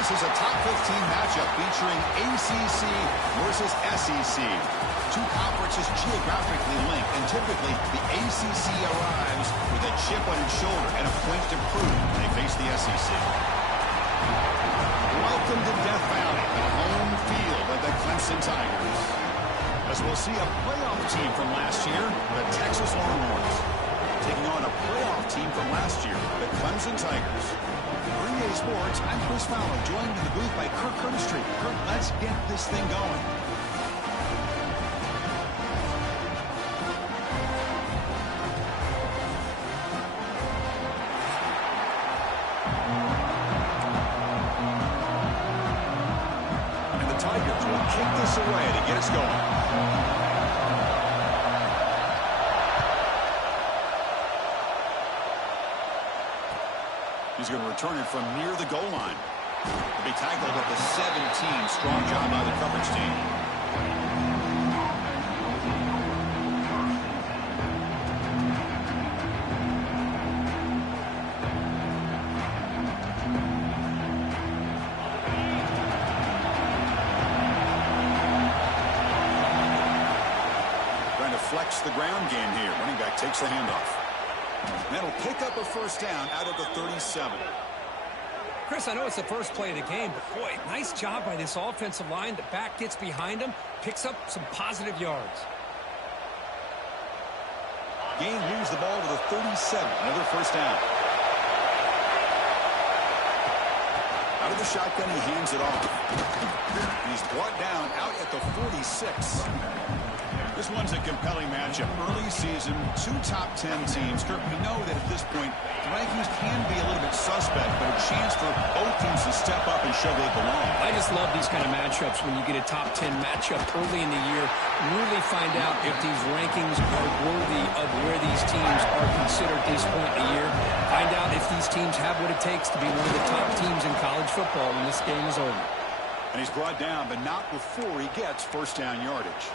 This is a top 15 matchup featuring ACC versus SEC. Two conferences geographically linked, and typically the ACC arrives with a chip on its shoulder and a point to prove when they face the SEC. Welcome to Death Valley, the home field of the Clemson Tigers. As we'll see a playoff team from last year, the Texas Longhorns, taking on a playoff team from last year, the Clemson Tigers. For EA Sports, I'm Chris Fowler, joined in the booth by Kirk Herbstreit. Kirk, let's get this thing going. And the Tigers will kick this away to get us going. He's going to return it from near the goal line. He'll be tackled at the 17. Strong job by the coverage team. Trying to flex the ground game here. Running back takes the handoff. That'll pick up a first down out of the 37. Chris, I know it's the first play of the game, but boy, nice job by this offensive line. The back gets behind him, picks up some positive yards. Gain moves the ball to the 37. Another first down. Out of the shotgun, he hands it off. He's brought down out at the 46. This one's a compelling matchup. Early season, two top 10 teams. Kirk, we know that at this point, the rankings can be a little bit suspect, but a chance for both teams to step up and show they belong. I just love these kind of matchups when you get a top 10 matchup early in the year. Really find out if these rankings are worthy of where these teams are considered at this point in the year. Find out if these teams have what it takes to be one of the top teams in college football when this game is over. And he's brought down, but not before he gets first down yardage.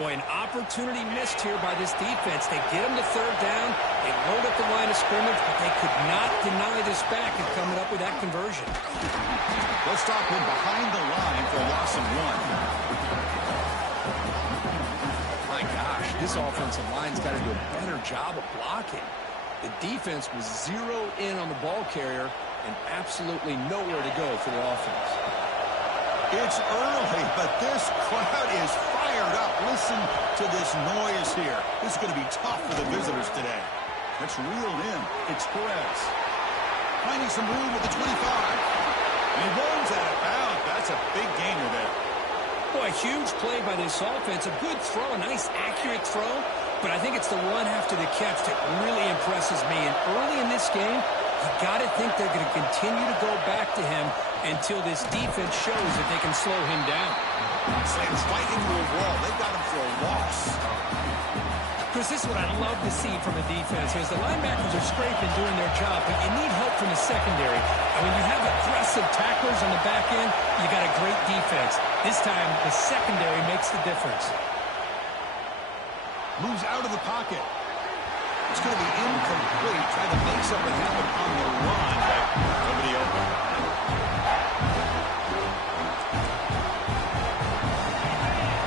Boy, an opportunity missed here by this defense. They get him to third down. They load up the line of scrimmage, but they could not deny this back and coming up with that conversion. They'll stop him behind the line for a loss of 1. My gosh, this offensive line's got to do a better job of blocking. The defense was zeroed in on the ball carrier and absolutely nowhere to go for the offense. It's early, but this crowd is fired up. Listen to this noise here. This is going to be tough for the visitors today. That's reeled in. It's Perez. Finding some room with the 25. And he runs out of bounds. That's a big gainer there. Boy, huge play by this offense. A good throw, a nice accurate throw. But I think it's the run after the catch that really impresses me. And early in this game, you got to think they're going to continue to go back to him until this defense shows that they can slow him down. Slams right into a wall. They've got him for a loss. Chris, this is what I love to see from a defense is the linebackers are scraping doing their job, but you need help from the secondary. And when you have aggressive tacklers on the back end, you got a great defense. This time, the secondary makes the difference. Moves out of the pocket. It's going to be incomplete. Trying to make something happen on the run, but nobody open.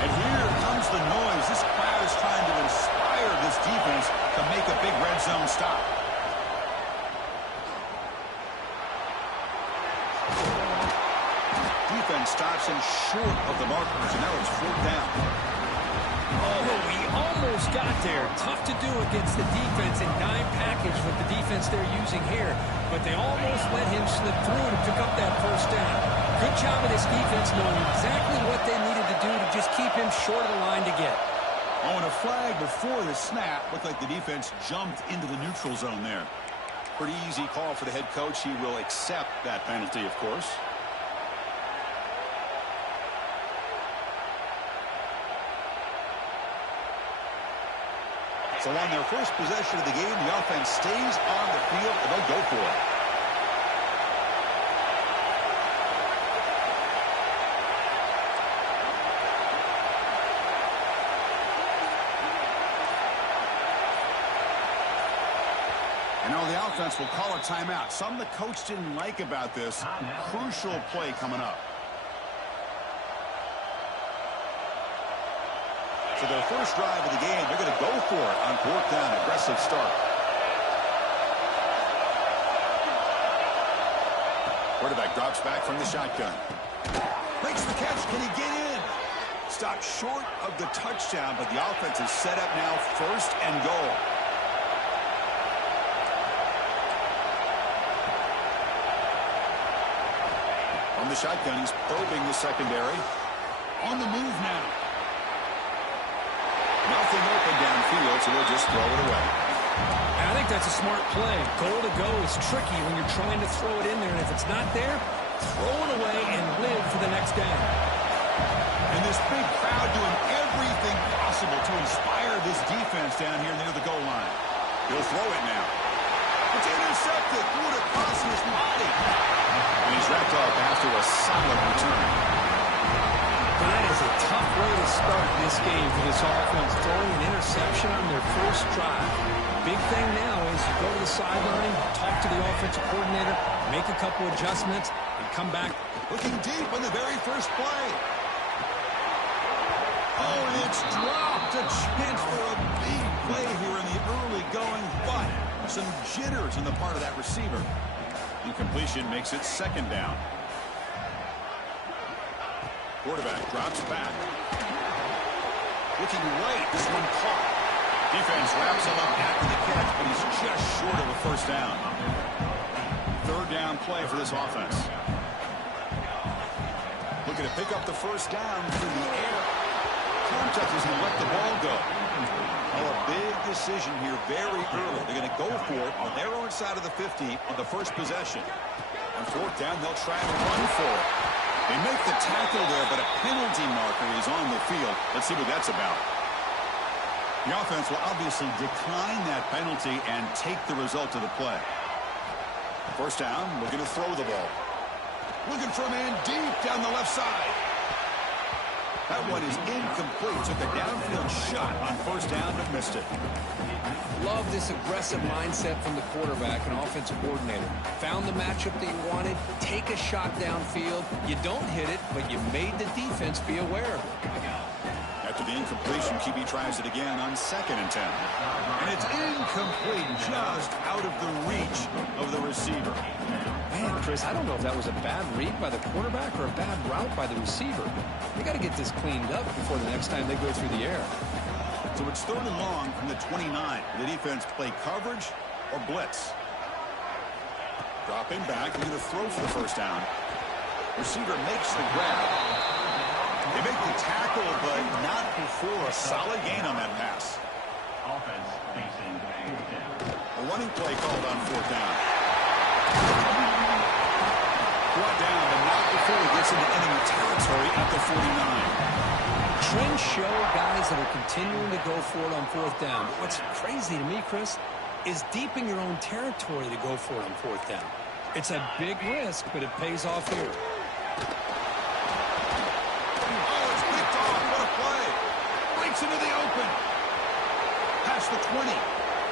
And here comes the noise. This crowd is trying to inspire this defense to make a big red zone stop. Defense stops him short of the markers, and now it's fourth down. Oh, he almost got there. Tough to do against the defense in dime package with the defense they're using here. But they almost let him slip through to pick up that first down. Good job of this defense knowing exactly what they needed to do to just keep him short of the line to get. Oh, and a flag before the snap. Looked like the defense jumped into the neutral zone there. Pretty easy call for the head coach. He will accept that penalty, of course. So on their first possession of the game, the offense stays on the field, and they'll go for it. And now the offense will call a timeout. Something the coach didn't like about this. Crucial play coming up. So their first drive of the game, they're going to go for it on 4th down. Aggressive start. Quarterback drops back from the shotgun. Makes the catch. Can he get in? Stopped short of the touchdown, but the offense is set up now 1st and goal. On the shotgun, he's probing the secondary. On the move now. Nothing open downfield, so they'll just throw it away. I think that's a smart play. Goal to go is tricky when you're trying to throw it in there, and if it's not there, throw it away and live for the next down. And this big crowd doing everything possible to inspire this defense down here near the goal line. He'll throw it now. It's intercepted. Threw it across his body. And he's wrapped up after a solid return. That is a tough way to start this game for this offense, throwing an interception on their first drive. Big thing now is you go to the sideline, talk to the offensive coordinator, make a couple adjustments, and come back. Looking deep on the very first play. Oh, and it's dropped. A chance for a big play here in the early going, but some jitters on the part of that receiver. Incompletion makes it 2nd down. Quarterback drops back. Looking right, this one caught. Defense wraps him up after the catch, but he's just short of a 1st down. 3rd down play for this offense. Looking to pick up the 1st down through the air. Contact is going to let the ball go. Oh, a big decision here very early. They're going to go for it on their own side of the 50 on the first possession. On 4th down, they'll try and run for it. They make the tackle there, but a penalty marker is on the field. Let's see what that's about. The offense will obviously decline that penalty and take the result of the play. 1st down, looking to throw the ball. Looking for a man deep down the left side. That one is incomplete. Took a downfield shot on 1st down, but missed it. Love this aggressive mindset from the quarterback and offensive coordinator. Found the matchup that you wanted, take a shot downfield. You don't hit it, but you made the defense be aware of it. After the incompletion, QB tries it again on 2nd and 10. And it's incomplete, just out of the reach of the receiver. Man, Chris, I don't know if that was a bad read by the quarterback or a bad route by the receiver. They got to get this cleaned up before the next time they go through the air. So it's 3rd and long from the 29. Will the defense play coverage or blitz? Dropping back, looking to throw for the 1st down. Receiver makes the grab. They make the tackle, but not before a solid gain on that pass. Offense facing A running play called on 4th down. Brought down, but not before he gets into enemy territory at the 49. Trends show guys that are continuing to go for it on 4th down. But what's crazy to me, Chris, is deep in your own territory to go for it on 4th down. It's a big risk, but it pays off here. Oh, it's picked off. What a play. Breaks into the open. Past the 20.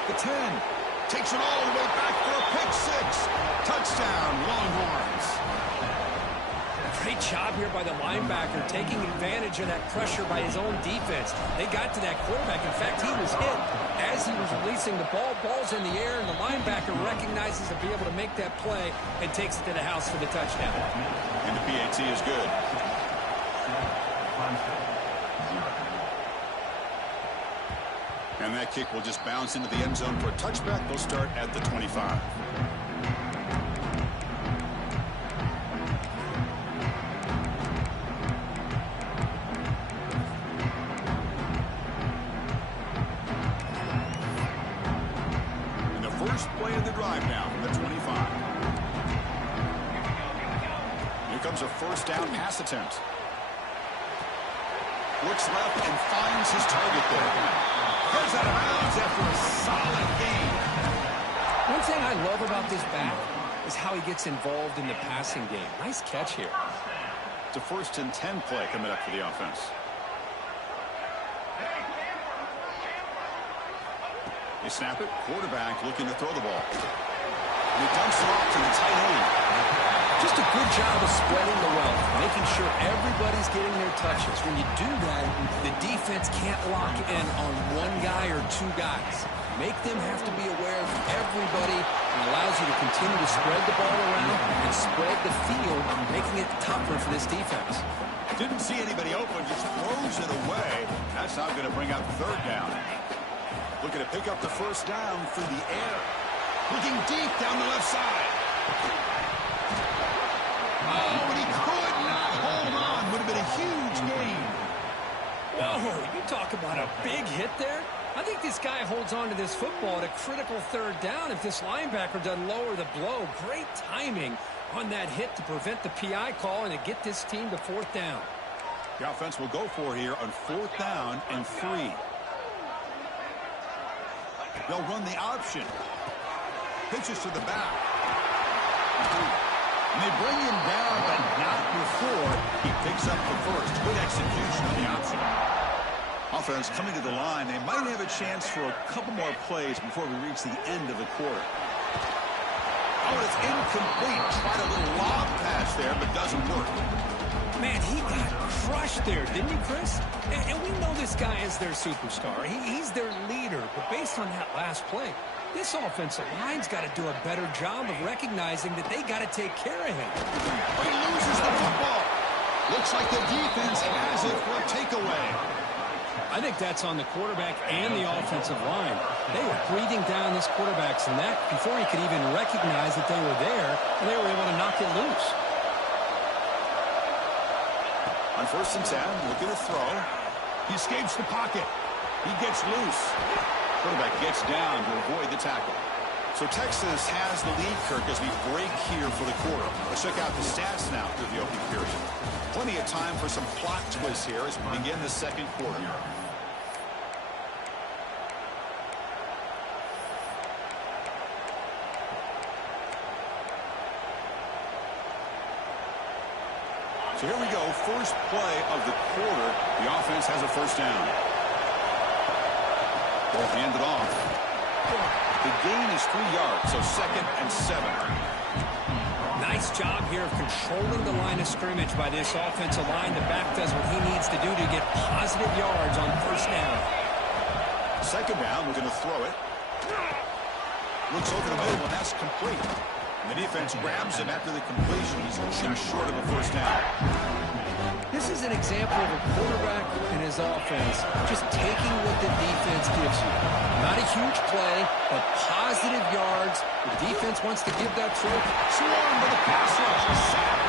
The 10. Takes it all the way back for a pick 6. Touchdown, Longhorns. Great job here by the linebacker, taking advantage of that pressure by his own defense. They got to that quarterback. In fact, he was hit as he was releasing the ball. Ball's in the air, and the linebacker recognizes to be able to make that play and takes it to the house for the touchdown. And the PAT is good. And that kick will just bounce into the end zone for a touchback. They'll start at the 25. First play of the drive now from the 25. Here comes a 1st down pass attempt. Looks left and finds his target there. Goes out of bounds after a solid gain. One thing I love about this back is how he gets involved in the passing game. Nice catch here. It's a 1st and 10 play coming up for the offense. They snap it. Quarterback looking to throw the ball. He dumps it off to the tight end. Just a good job of spreading the wealth, making sure everybody's getting their touches. When you do that, the defense can't lock in on one guy or two guys. Make them have to be aware of everybody, and allows you to continue to spread the ball around and spread the field, making it tougher for this defense. Didn't see anybody open, just throws it away. That's not going to bring up third down. Looking to pick up the first down through the air. Looking deep down the left side. Oh, and he could not hold on. Would have been a huge gain. Whoa, you talk about a big hit there. I think this guy holds on to this football at a critical third down if this linebacker doesn't lower the blow. Great timing on that hit to prevent the PI call and to get this team to fourth down. The offense will go for here on fourth down and 3. They'll run the option. Pitches to the back. And they bring him down, but not before he picks up the first. Good execution on the option. Offense coming to the line. They might have a chance for a couple more plays before we reach the end of the quarter. Oh, it's incomplete. Tried a little lob pass there, but doesn't work. Man, he got crushed there, didn't he, Chris? And we know this guy is their superstar. He's their leader. But based on that last play, this offensive line's got to do a better job of recognizing that they got to take care of him. He loses the football. Looks like the defense has it for a takeaway. I think that's on the quarterback and the offensive line. They were breathing down this quarterback's neck before he could even recognize that they were there, and they were able to knock it loose. On first and 10, looking to throw. He escapes the pocket. He gets loose. Quarterback gets down to avoid the tackle. So Texas has the lead, Kirk, as we break here for the quarter. Let's check out the stats now through the opening period. Plenty of time for some plot twists here as we begin the second quarter. So here we go, first play of the quarter. The offense has a first down. They'll hand it off. The gain is 3 yards, so 2nd and 7. Nice job here of controlling the line of scrimmage by this offensive line. The back does what he needs to do to get positive yards on first down. Second down, we're going to throw it. Looks over the middle, and that's complete. And the defense grabs him after the completion. He's just short of a first down. This is an example of a quarterback and his offense just taking what the defense gives you. Not a huge play, but positive yards. The defense wants to give that throw. Swarmed by the pass rush. Sack.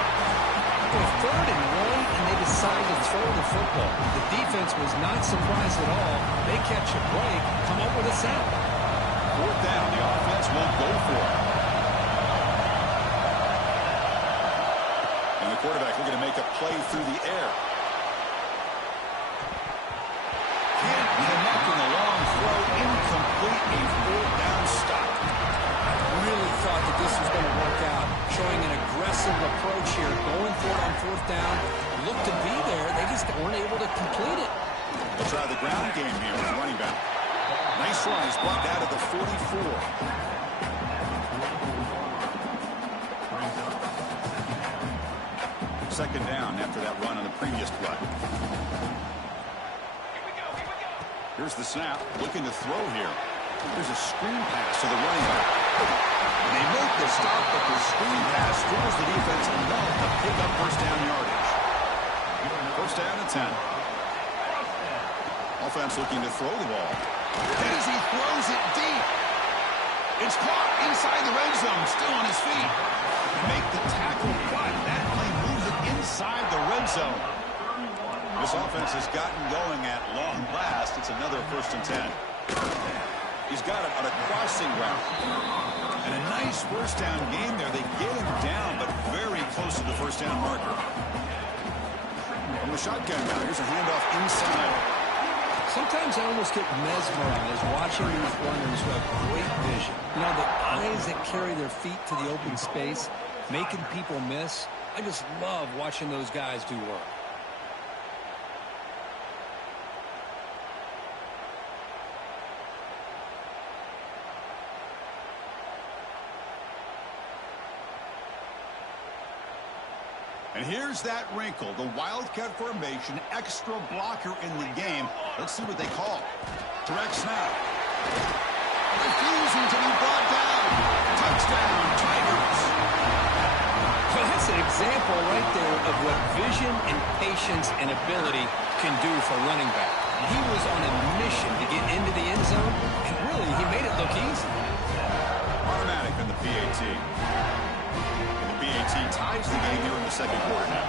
For 3rd and 1, and they decide to throw the football. The defense was not surprised at all. They catch a break, come up with a sack. Fourth down, the offense won't go for it. And the quarterback looking to make a play through the air. Can't connect in the long throw. Incomplete. A fourth down stop. Really thought that this was going to work out. Showing an aggressive approach here. Going for it on 4th down. Looked to be there. They just weren't able to complete it. They'll try the ground game here with the running back. Nice run. He's brought down to the 44. Second down after that run on the previous play. Here's the snap. Looking to throw here. There's a screen pass to the running back. And they make the stop, but the screen pass throws the defense enough to pick up first down yardage. First down and 10. Offense looking to throw the ball. And as he throws it deep, it's caught inside the red zone, still on his feet. They make the tackle, but that play moves it inside the red zone. This offense has gotten going at long last. It's another first and 10. He's got it on a crossing route. And a nice first down game there. They get him down, but very close to the first down marker. From the shotgun now, here's a handoff inside. Sometimes I almost get mesmerized watching these runners who have great vision. You know, the eyes that carry their feet to the open space, making people miss. I just love watching those guys do work. And here's that wrinkle, the Wildcat formation, extra blocker in the game. Let's see what they call. Direct snap. Refusing to be brought down. Touchdown, Tigers. Well, that's an example right there of what vision and patience and ability can do for running back. He was on a mission to get into the end zone, and really, he made it look easy. Automatic in the PAT. And the PAT ties the game here in the second quarter now.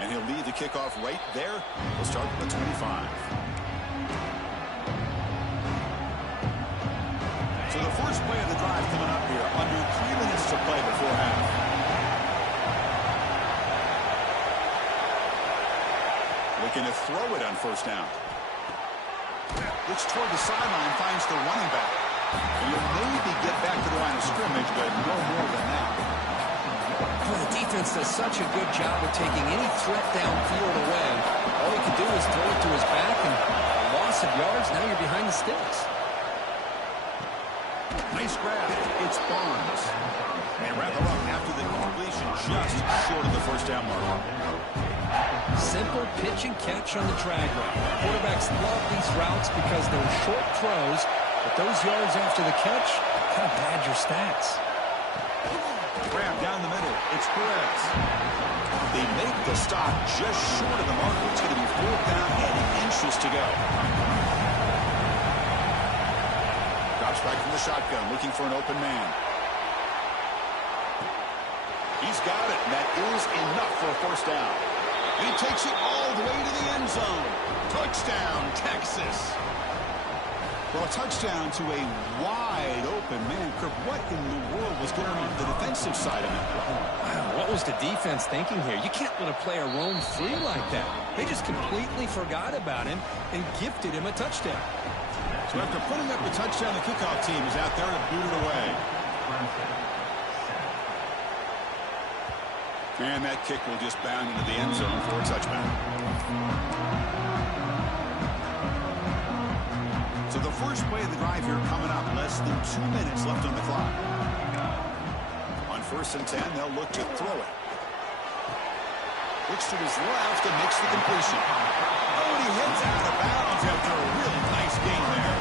And he'll lead the kickoff right there. We'll start with the 25. So the first play of the drive coming up here. Under 3 minutes to play before half. Looking to throw it on first down. Looks toward the sideline, finds the running back. And he'll maybe get back to the line of scrimmage, but no more than that. Well, the defense does such a good job of taking any threat downfield away. All he can do is throw it to his back, and a loss of yards, now you're behind the sticks. Nice grab. It's Barnes. They wrap him up after the completion, just short of the first down mark. Simple pitch and catch on the drag route. Quarterbacks love these routes because they're short throws, but those yards after the catch kind of pad your stats. Grab down the middle. It's Perez. They make the stop just short of the marker. It's going to be 4th down and inches to go. Drops back from the shotgun, looking for an open man. He's got it, and that is enough for a first down. He takes it all the way to the end zone. Touchdown, Texas. Well, a touchdown to a wide open man. Kirk, what in the world was going on the defensive side of it? Wow, what was the defense thinking here? You can't let a player roam free like that. They just completely forgot about him and gifted him a touchdown. So after putting up the touchdown, the kickoff team is out there to boot it away. And that kick will just bound into the end zone for a touchback. So the first play of the drive here coming up. Less than 2 minutes left on the clock. On 1st and 10, they'll look to throw it. Looks to his left and makes the completion. Oh, and he heads out of bounds after a really nice gain there.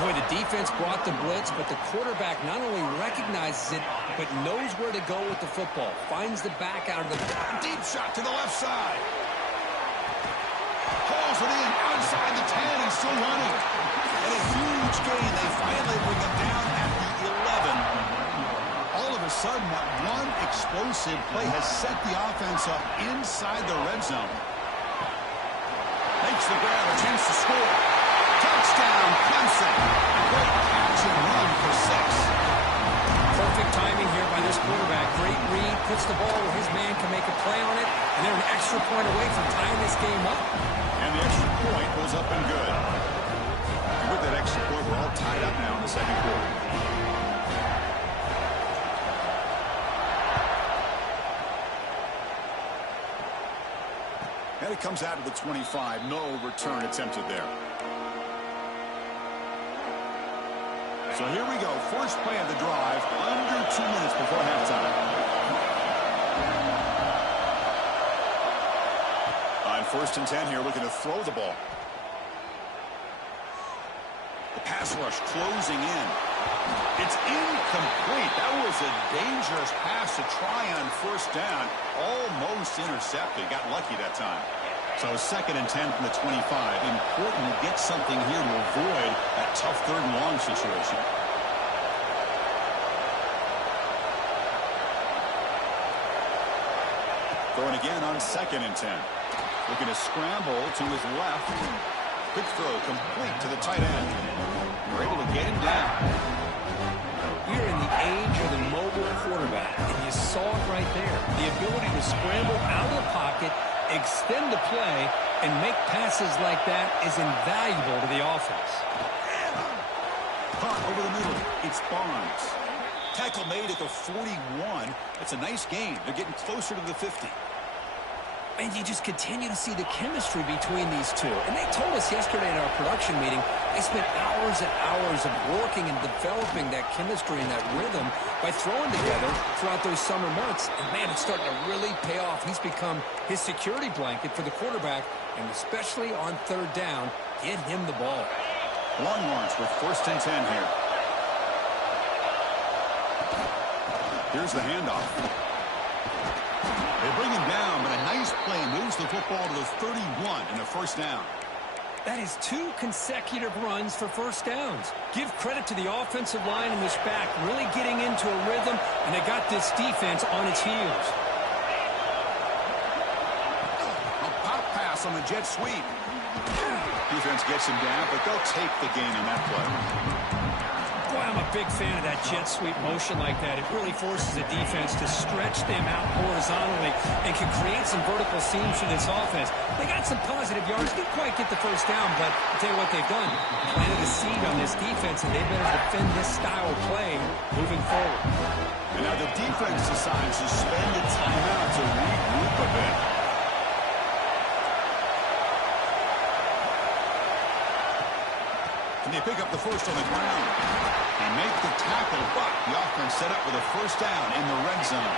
Boy, the defense brought the blitz, but the quarterback not only recognizes it, but knows where to go with the football. Finds the back out of the... Deep shot to the left side. Pulls it in outside the 10 and still running. And a huge gain. They finally bring him down at the 11. All of a sudden, that one explosive play has set the offense up inside the red zone. Makes the grab, a chance to score. Touchdown, Clemson. Great catch and run for 6. Perfect timing here by this quarterback. Great read, puts the ball where his man can make a play on it, and they're an extra point away from tying this game up. And the extra point goes up and good. And with that extra point, we're all tied up now in the second quarter. And it comes out of the 25. No return attempted there. So here we go. First play of the drive. Under 2 minutes before halftime. On 1st and 10 here, looking to throw the ball. The pass rush closing in. It's incomplete. That was a dangerous pass to try on first down. Almost intercepted. Got lucky that time. So 2nd and 10 from the 25. Important to get something here to avoid that tough 3rd and long situation. Throwing again on 2nd and 10. Looking to scramble to his left. Quick throw complete to the tight end. We're able to get him down. We're in the age of the mobile quarterback, and you saw it right there. The ability to scramble out of the pocket, extend the play, and make passes like that is invaluable to the offense. Caught over the middle. It's Barnes. Tackle made at the 41. That's a nice gain. They're getting closer to the 50. And you just continue to see the chemistry between these two. And they told us yesterday in our production meeting, they spent hours and hours of working and developing that chemistry and that rhythm by throwing together throughout those summer months. And, man, it's starting to really pay off. He's become his security blanket for the quarterback, and especially on third down, get him the ball. Longhorns with 1st and 10 here. Here's the handoff. They bring him down, but a nice play moves the football to the 31 and a 1st down. That is 2 consecutive runs for 1st downs. Give credit to the offensive line and this back really getting into a rhythm, and they got this defense on its heels. A pop pass on the jet sweep. Defense gets him down, but they'll take the gain on that play. Boy, I'm a big fan of that jet sweep motion like that. It really forces the defense to stretch them out horizontally and can create some vertical seams for this offense. They got some positive yards. Didn't quite get the 1st down, but I'll tell you what they've done. Planted a seed on this defense, and they've been able to defend this style of play moving forward. And now the defense decides to spend a timeout to regroup a bit. And they pick up the 1st on the ground. They make the tackle, but the offense set up with a 1st down in the red zone.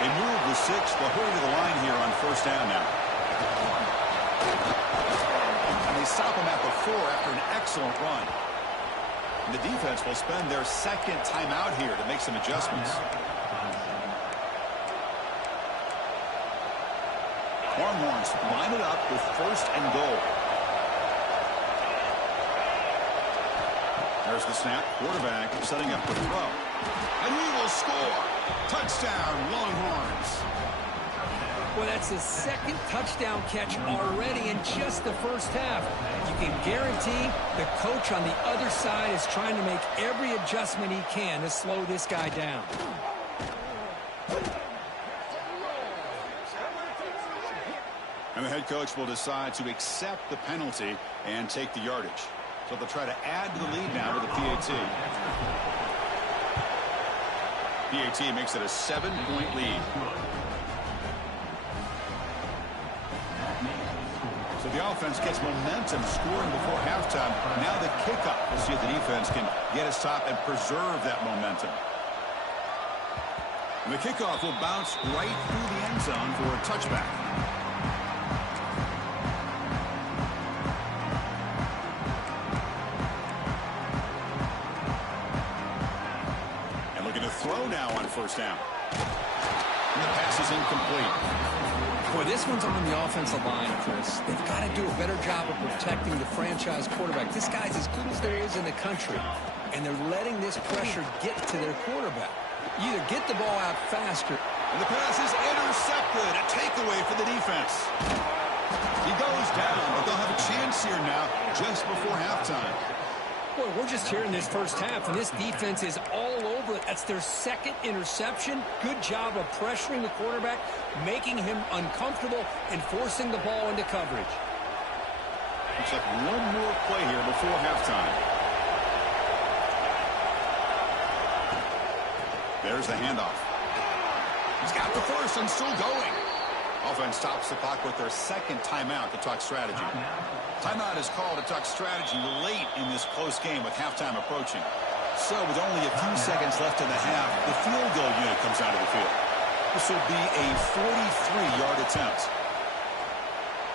They move the 6. They'll hurry to the line here on 1st down now. And they stop him at the 4 after an excellent run. And the defense will spend their 2nd timeout here to make some adjustments. Longhorns line it up with 1st and goal. There's the snap. Quarterback setting up the throw. And he will score. Touchdown, Longhorns. Well, that's his 2nd touchdown catch already in just the 1st half. You can guarantee the coach on the other side is trying to make every adjustment he can to slow this guy down. And the head coach will decide to accept the penalty and take the yardage. So they'll try to add to the lead now with a PAT. PAT makes it a 7-point lead. So the offense gets momentum scoring before halftime. Now the kickoff. We'll see if the defense can get a stop and preserve that momentum. And the kickoff will bounce right through the end zone for a touchback. Throw now on 1st down. And the pass is incomplete. Boy, this one's on the offensive line, Chris. They've got to do a better job of protecting the franchise quarterback. This guy's as good as there is in the country, and they're letting this pressure get to their quarterback. You either get the ball out faster. And the pass is intercepted. A takeaway for the defense. He goes down, but they'll have a chance here now just before halftime. Boy, we're just here in this 1st half, and this defense is all over it. That's their 2nd interception. Good job of pressuring the quarterback, making him uncomfortable, and forcing the ball into coverage. Looks like one more play here before halftime. There's the handoff. He's got the 1st and still going. Offense stops the clock with their 2nd timeout to talk strategy. Timeout is called to talk strategy late in this close game with halftime approaching. So with only a few seconds left in the half, the field goal unit comes out of the field. This will be a 43-yard attempt.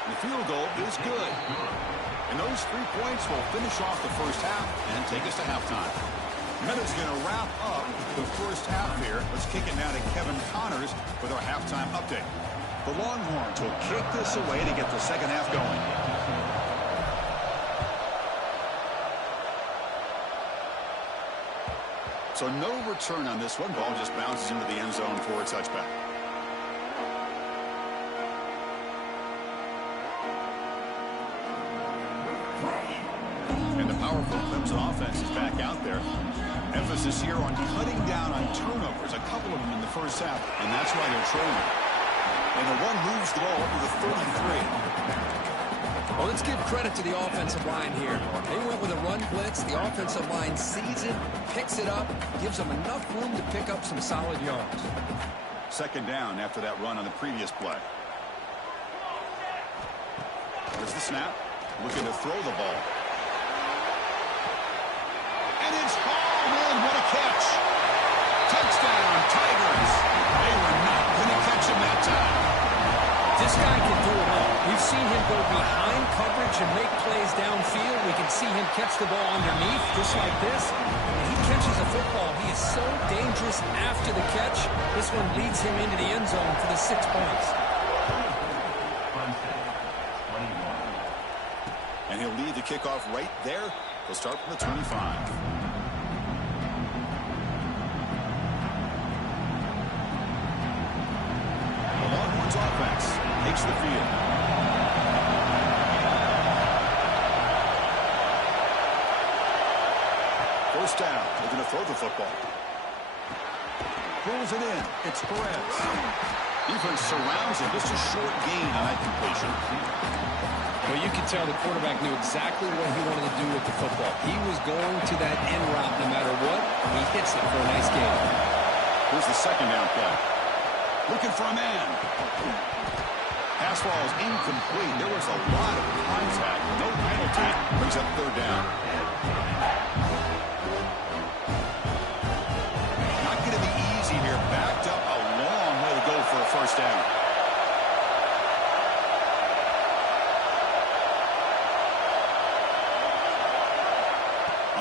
And the field goal is good. And those 3 points will finish off the 1st half and take us to halftime. Minutes going to wrap up the 1st half here. Let's kick it now to Kevin Connors with our halftime update. The Longhorns will kick this away to get the 2nd half going. So no return on this one. Ball just bounces into the end zone for a touchback. And the powerful Clemson offense is back out there. Emphasis here on cutting down on turnovers, a couple of them in the 1st half, and that's why they're trailing. And the one moves the ball up to the 33. Well, let's give credit to the offensive line here. They went with a run blitz. The offensive line sees it, picks it up, gives them enough room to pick up some solid yards. 2nd down after that run on the previous play. Here's the snap. Looking to throw the ball. And it's hauled in. What a catch. Touchdown, Tigers. They were not going to catch him that time. This guy can do it all. We've seen him go behind coverage and make plays downfield. We can see him catch the ball underneath, just like this. When he catches a football, he is so dangerous after the catch. This one leads him into the end zone for the 6 points. And he'll lead the kickoff right there. He'll start from the 25. Offense takes the field. First down. They're going to throw the football. Throws it in. It's Perez. Defense surrounds him. Just a short gain on that completion. Well, you can tell the quarterback knew exactly what he wanted to do with the football. He was going to that end route no matter what. He hits it for a nice gain. Here's the second down play. Looking for a man. Pass ball is incomplete. There was a lot of contact. No penalty. Brings up third down. Not going to be easy here. Backed up a long way to go for a first down.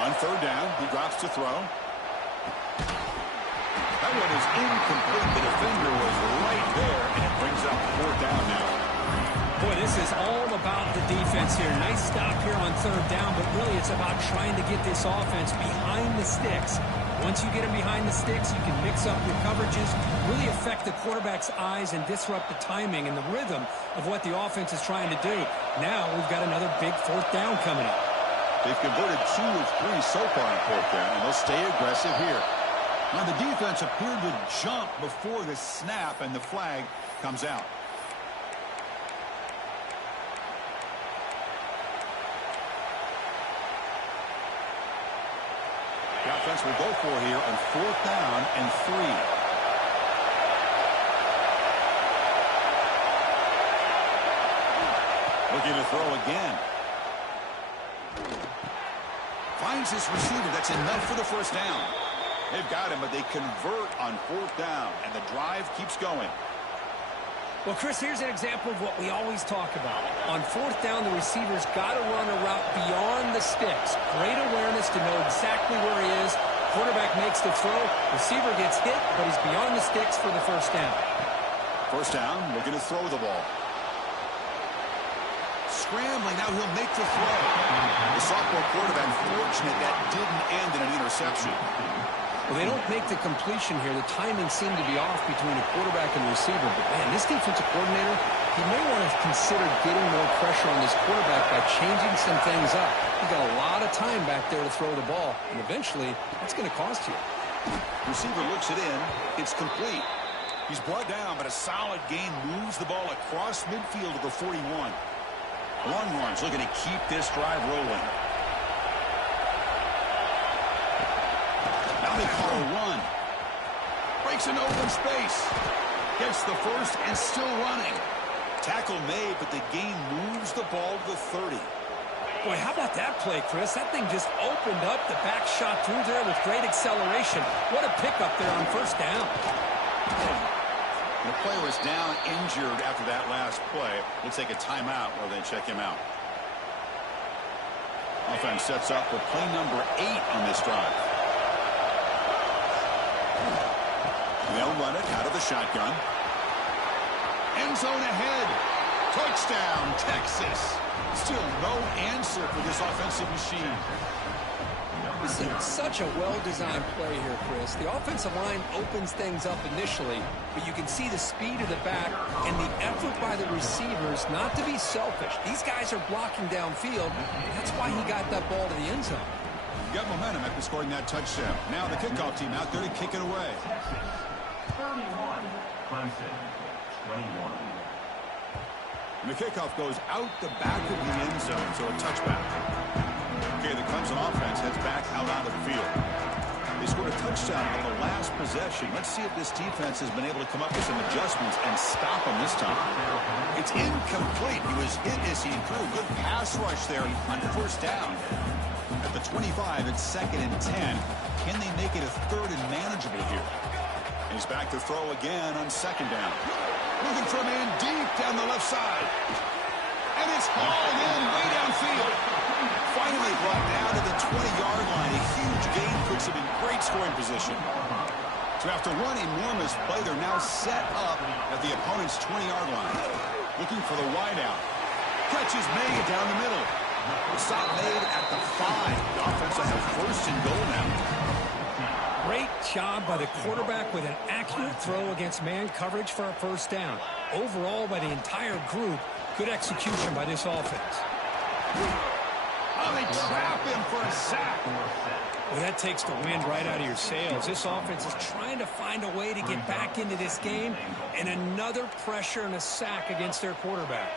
On third down, he drops to throw. That one is incomplete. The defender was right there, and it brings up fourth down now. Boy, this is all about the defense here. Nice stop here on third down, but really it's about trying to get this offense behind the sticks. Once you get them behind the sticks, you can mix up your coverages, really affect the quarterback's eyes and disrupt the timing and the rhythm of what the offense is trying to do. Now we've got another big fourth down coming up. They've converted 2 of 3 so far on fourth down, and they'll stay aggressive here. Now, the defense appeared to jump before the snap, and the flag comes out. The offense will go for here on fourth down and 3. Looking to throw again. Finds his receiver. That's enough for the first down. They've got him, but they convert on fourth down, and the drive keeps going. Well, Chris, here's an example of what we always talk about. On fourth down, the receiver's got to run a route beyond the sticks. Great awareness to know exactly where he is. Quarterback makes the throw. Receiver gets hit, but he's beyond the sticks for the first down. First down, looking to throw the ball. Scrambling, now he'll make the throw. The sophomore quarterback fortunate that didn't end in an interception. Well, they don't make the completion here. The timing seemed to be off between a quarterback and receiver. But, man, this defensive coordinator, he may want to consider getting more pressure on this quarterback by changing some things up. He's got a lot of time back there to throw the ball, and eventually that's going to cost you. Receiver looks it in. It's complete. He's brought down, but a solid gain moves the ball across midfield to the 41. Longhorns looking to keep this drive rolling. Now they call a run. Breaks an open space. Gets the first and still running. Tackle made, but the gain moves the ball to the 30. Boy, how about that play, Chris? That thing just opened up. The back shot through there with great acceleration. What a pickup there on first down. The player is down injured after that last play. We'll take a timeout while they check him out. Offense sets up for play number 8 on this drive. They'll run it out of the shotgun. End zone ahead. Touchdown, Texas. Still no answer for this offensive machine. This is such a well-designed play here, Chris. The offensive line opens things up initially, but you can see the speed of the back and the effort by the receivers not to be selfish. These guys are blocking downfield. That's why he got that ball to the end zone. Got momentum after scoring that touchdown. Now the kickoff team out there to kick it away. 31, Clemson, 21. And the kickoff goes out the back of the end zone, so a touchback. Okay, the Clemson offense heads back out onto the field. They scored a touchdown on the last possession. Let's see if this defense has been able to come up with some adjustments and stop them this time. It's incomplete. He was hit as he threw. Good pass rush there on first down. At the 25, it's 2nd and 10. Can they make it a 3rd and manageable here? He's back to throw again on 2nd down. Looking for a man deep down the left side. And it's hauled in way downfield. Finally brought down to the 20-yard line. A huge gain puts him in great scoring position. So after one enormous play, they're now set up at the opponent's 20-yard line. Looking for the wideout. Catch is made down the middle. The stop made at the 5. The offense will have 1st and goal now. Great job by the quarterback with an accurate throw against man coverage for a 1st down. Overall, by the entire group, good execution by this offense. Oh, they trap him for a sack. Well, that takes the wind right out of your sails. This offense is trying to find a way to get back into this game, and another pressure and a sack against their quarterback.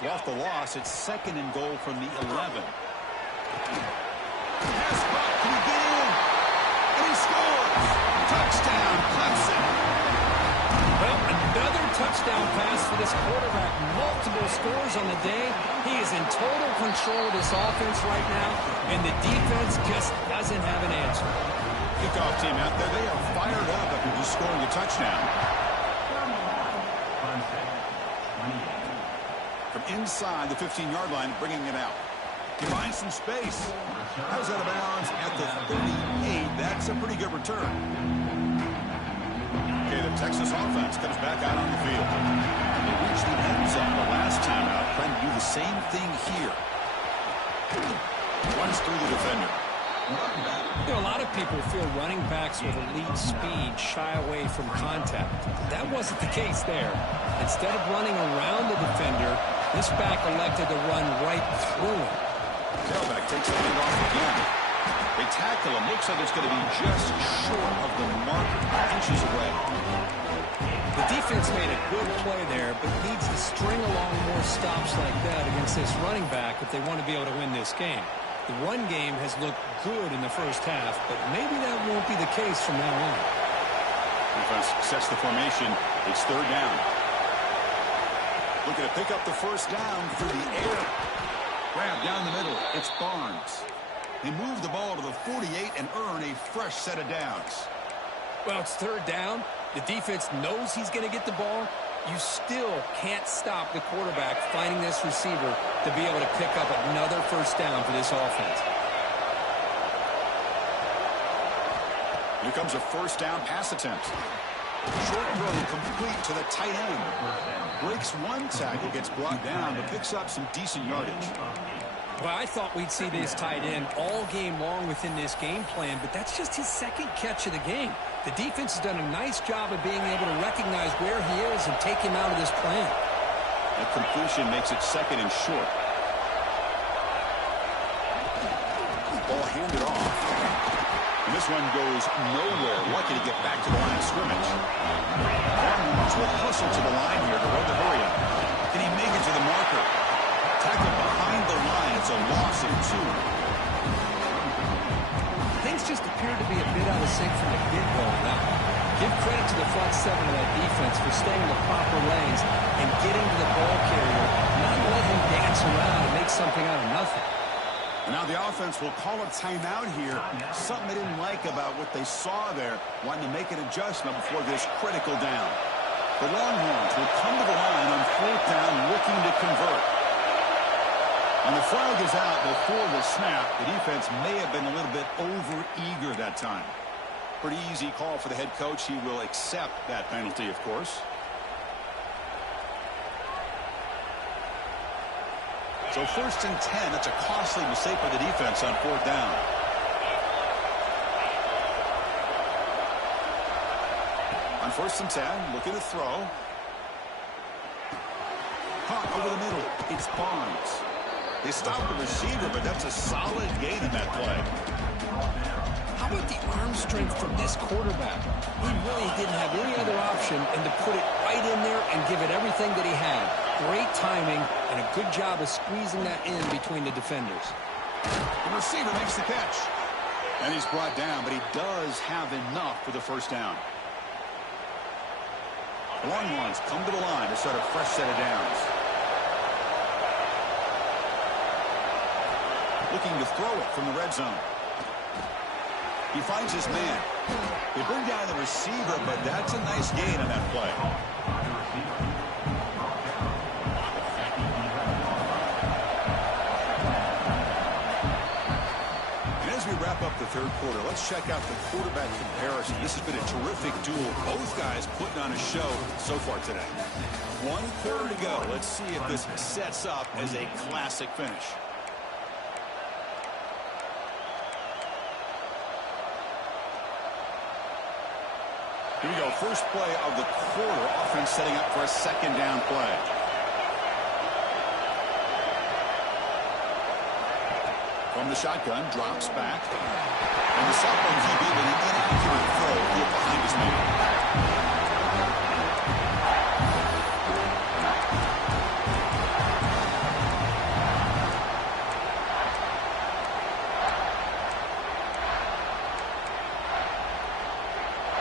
So off the loss, it's 2nd and goal from the 11. Pass caught. Can he get in? And he scores. Touchdown, Clemson. Well, another touchdown pass for this quarterback. Multiple scores on the day. He is in total control of this offense right now, and the defense just doesn't have an answer. Kickoff team out there. They are fired up after just scoring a touchdown. From inside the 15-yard line, bringing it out. He finds some space. How's out of bounds at the 38. That's a pretty good return. Okay, the Texas offense comes back out on the field. They reached the end zone the last time out, trying to do the same thing here. Runs through the defender. You know, a lot of people feel running backs with elite speed shy away from contact. That wasn't the case there. Instead of running around the defender, this back elected to run right through him. Tailback takes the handoff again. They tackle him. Looks like it's going to be just short of the marker, inches away. The defense made a good play there, but needs to string along more stops like that against this running back if they want to be able to win this game. The run game has looked good in the first half, but maybe that won't be the case from now on. Defense sets the formation. It's 3rd down. Looking to pick up the 1st down through the air. Grab down the middle. It's Barnes. They move the ball to the 48 and earn a fresh set of downs. Well, it's 3rd down. The defense knows he's going to get the ball. You still can't stop the quarterback finding this receiver to be able to pick up another 1st down for this offense. Here comes a 1st down pass attempt. Short throw complete to the tight end. Breaks one tackle, gets brought down, but picks up some decent yardage. Well, I thought we'd see this tight end all game long within this game plan, but that's just his 2nd catch of the game. The defense has done a nice job of being able to recognize where he is and take him out of this plan. That completion makes it 2nd and short. Ball handed off. And this one goes nowhere. Lucky to get back to the line of scrimmage. Longhorns will hustle to the line here to run the hurry up. Can he make it to the marker? Tackle behind the line. It's a loss of 2. Things just appear to be a bit out of sync from the get-go now. Give credit to the front 7 of that defense for staying in the proper lanes and getting to the ball carrier, not let him dance around and make something out of nothing. And now the offense will call a timeout here. Something they didn't like about what they saw there, wanting to make an adjustment before this critical down. The Longhorns will come to the line on 4th down, looking to convert. And the flag is out before the snap. The defense may have been a little bit over-eager that time. Pretty easy call for the head coach. He will accept that penalty, of course. So 1st and 10. That's a costly mistake by the defense on 4th down. On 1st and 10, looking to throw. Caught over the middle. It's Barnes. They stopped the receiver, but that's a solid gain in that play. How about the arm strength from this quarterback? He really didn't have any other option than to put it right in there and give it everything that he had. Great timing and a good job of squeezing that in between the defenders. The receiver makes the catch. And he's brought down, but he does have enough for the first down. The Longhorns come to the line to start a fresh set of downs. Looking to throw it from the red zone. He finds his man. They bring down the receiver, but that's a nice gain on that play. And as we wrap up the third quarter, let's check out the quarterback comparison. This has been a terrific duel. Both guys putting on a show so far today. 1/4 to go. Let's see if this sets up as a classic finish. Here we go. First play of the quarter. Offense setting up for a second down play. From the shotgun, drops back. And the sophomore QB with an inaccurate throw here behind his man.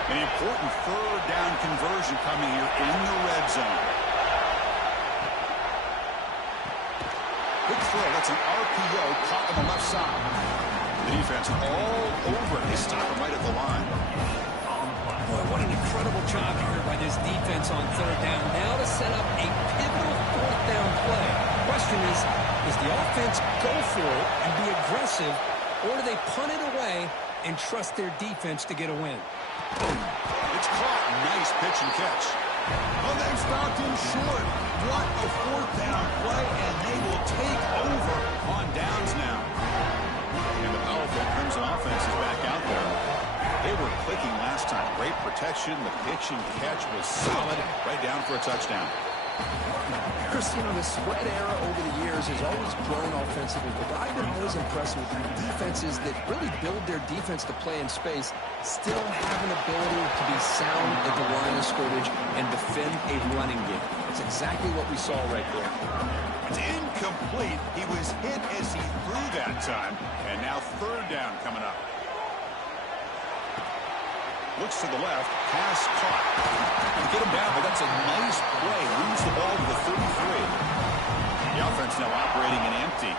An important third down conversion coming here in the red zone. Quick throw. That's an RPO caught on the left side. The defense all over it. They stop him right at the line. Boy, what an incredible job here by this defense on third down. Now to set up a pivotal fourth down play. Question is, does the offense go for it and be aggressive, or do they punt it away and trust their defense to get a win? It's caught. Nice pitch and catch. Oh, they've stopped him short. What a fourth down play, and they will take over on downs now. And the powerful Crimson offense is back out there. They were clicking last time. Great protection. The pitch and catch was solid. Right down for a touchdown. Chris, you know, the spread era over the years has always grown offensively, but I've been always impressed with defenses that really build their defense to play in space, still have an ability to be sound at the line of scrimmage and defend a running game. That's exactly what we saw right there. It's incomplete. He was hit as he threw that time. And now third down coming up. Looks to the left. Pass caught. To get him down, but that's a nice play. Lose the ball to the 33. The offense now operating in empty.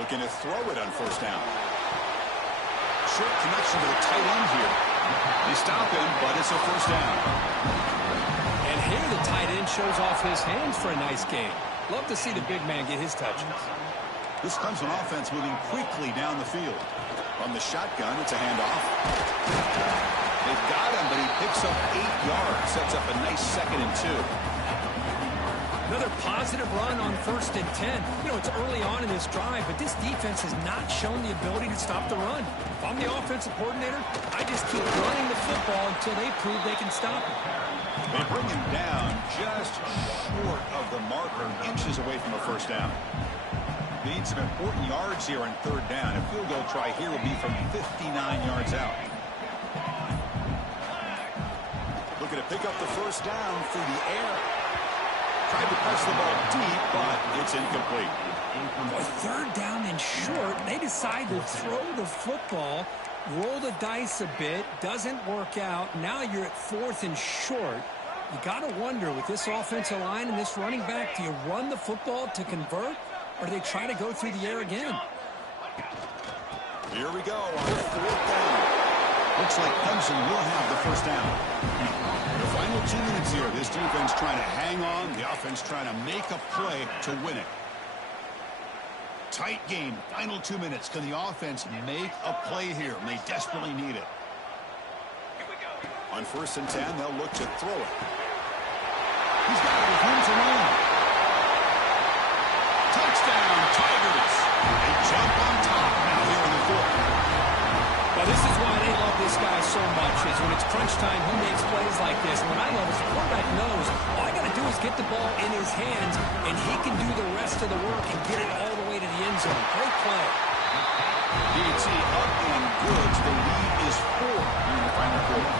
Looking to throw it on first down. Short connection to the tight end here. They stop him, but it's a first down. And here the tight end shows off his hands for a nice game. Love to see the big man get his touches. This comes from offense moving quickly down the field. On the shotgun, it's a handoff. They've got him, but he picks up 8 yards. Sets up a nice 2nd and 2. Another positive run on 1st and 10. You know, it's early on in this drive, but this defense has not shown the ability to stop the run. If I'm the offensive coordinator, I just keep running the football until they prove they can stop it. They bring him down just short of the marker, inches away from a first down. They need some important yards here on third down. A field goal try here will be from 59 yards out. Looking to pick up the first down through the air. Tried to press the ball deep, but it's incomplete. Boy, third down and short. They decide to throw the football, roll the dice a bit, doesn't work out. Now you're at 4th and short. You got to wonder, with this offensive line and this running back, do you run the football to convert? Or do they try to go through the air again? Here we go on 4th down. Looks like Clemson will have the first down. The final 2 minutes here. This defense trying to hang on. The offense trying to make a play to win it. Tight game. Final 2 minutes. Can the offense make a play here? And they desperately need it. On 1st and 10, they'll look to throw it. He's got it with room to run. Touchdown, Tigers. They jump on top now here in the 4th. Well, this is why they love this guy so much, is when it's crunch time, he makes plays like this. And what I love is the quarterback knows all I got to do is get the ball in his hands, and he can do the rest of the work and get it all the way to the end zone. Great play. DT up and good. The lead is 4 in the final quarter.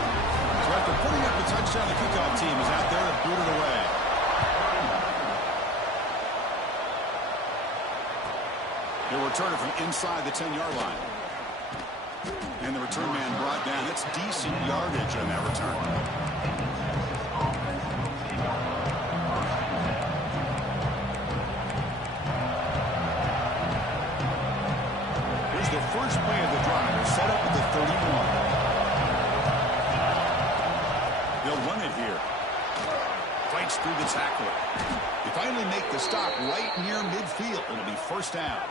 So after putting up the touchdown, the kickoff team is out there to boot it away. There were returner from inside the 10-yard line. And the return man brought down. It's decent yardage on that return. Here's the first play of the drive. They're set up at the 31. They'll run it here. Fights through the tackler. They finally make the stop right near midfield. It'll be first down.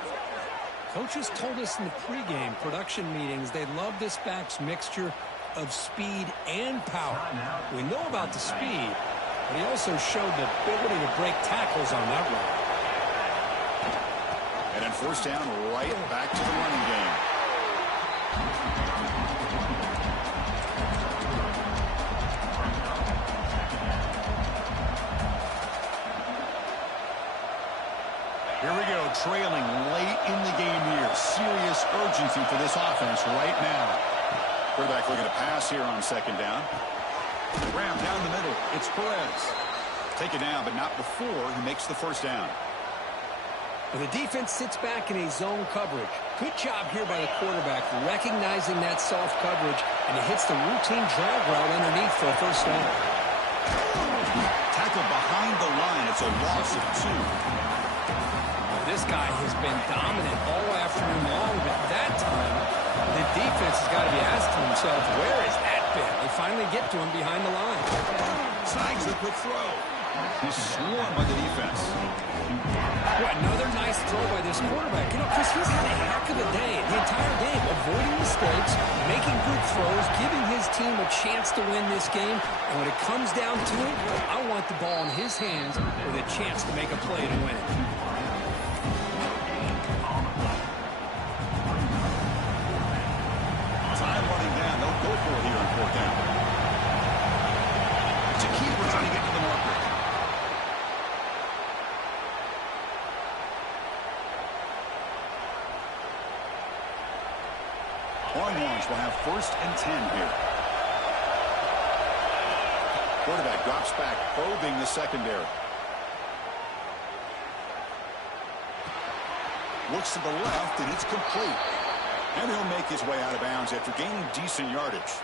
Coaches told us in the pregame production meetings they love this back's mixture of speed and power. We know about the speed, but he also showed the ability to break tackles on that run. And then first down, right back to the running game. Here we go, trailing late in the game here. Serious urgency for this offense right now. Quarterback looking to pass here on second down. Ram down the middle. It's Perez. Take it down, but not before he makes the first down. Well, the defense sits back in a zone coverage. Good job here by the quarterback recognizing that soft coverage, and he hits the routine drag route underneath for a first down. Tackled behind the line. It's a loss of 2. This guy has been dominant all afternoon long, but that time, the defense has got to be asking themselves, where has that been? They finally get to him behind the line. Snags the quick throw. He's swarmed by the defense. What, another nice throw by this quarterback. You know, Chris, he's had a heck of a day, the entire game, avoiding mistakes, making good throws, giving his team a chance to win this game. And when it comes down to it, I want the ball in his hands with a chance to make a play to win it. Time running down. They'll go for it here on fourth down. It's a keeper trying to get to the marker. Longhorns will have first and 10 here. Quarterback drops back, probing the secondary. Looks to the left, and it's complete. And he'll make his way out of bounds after gaining decent yardage.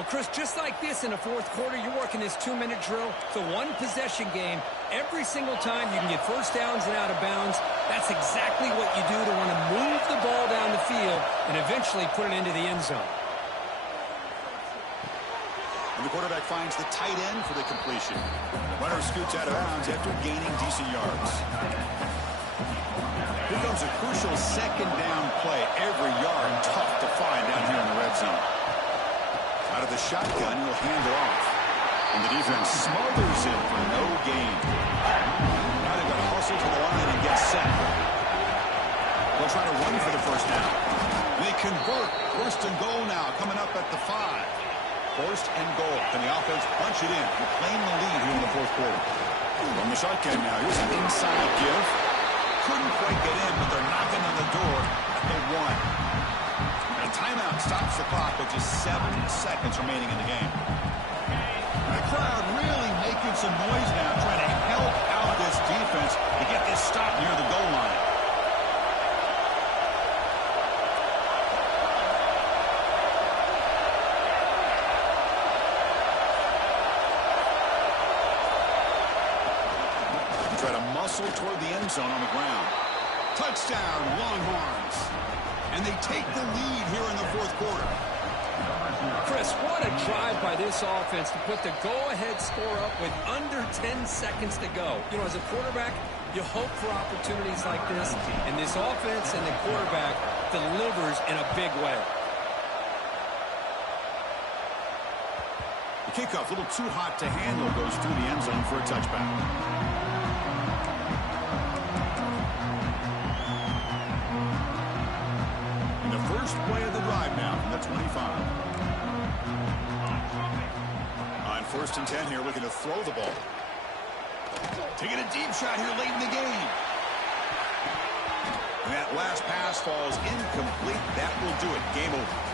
Well, Chris, just like this in the fourth quarter, you're working this 2-minute drill. It's a one-possession game. Every single time you can get first downs and out of bounds. That's exactly what you do to want to move the ball down the field and eventually put it into the end zone. And the quarterback finds the tight end for the completion. Runner scoots out of bounds after gaining decent yards. Here comes a crucial second down play. Every yard tough to find down here in the red zone. Out of the shotgun, he'll hand it off. And the defense smothers him for no gain. Now they've got to hustle to the line and get set. They'll try to run for the first down. And they convert. First and goal now, coming up at the 5. First and goal. Can the offense punch it in and claim the lead here in the fourth quarter? From the shotgun now, here's an inside give. Couldn't quite get in, but they're knocking on the door at the 1. And a timeout stops the clock with just 7 seconds remaining in the game. And the crowd really making some noise now, trying to help out this defense to get this stop near the goal line. Try to muscle toward the end zone on the ground. Touchdown, Longhorns. And they take the lead here in the fourth quarter. Chris, what a drive by this offense to put the go-ahead score up with under 10 seconds to go. You know, as a quarterback, you hope for opportunities like this, and this offense and the quarterback delivers in a big way. The kickoff, a little too hot to handle, goes through the end zone for a touchback. First play of the drive now from the 25. On first and 10 here, looking to throw the ball. Taking a deep shot here late in the game. And that last pass falls incomplete. That will do it. Game over.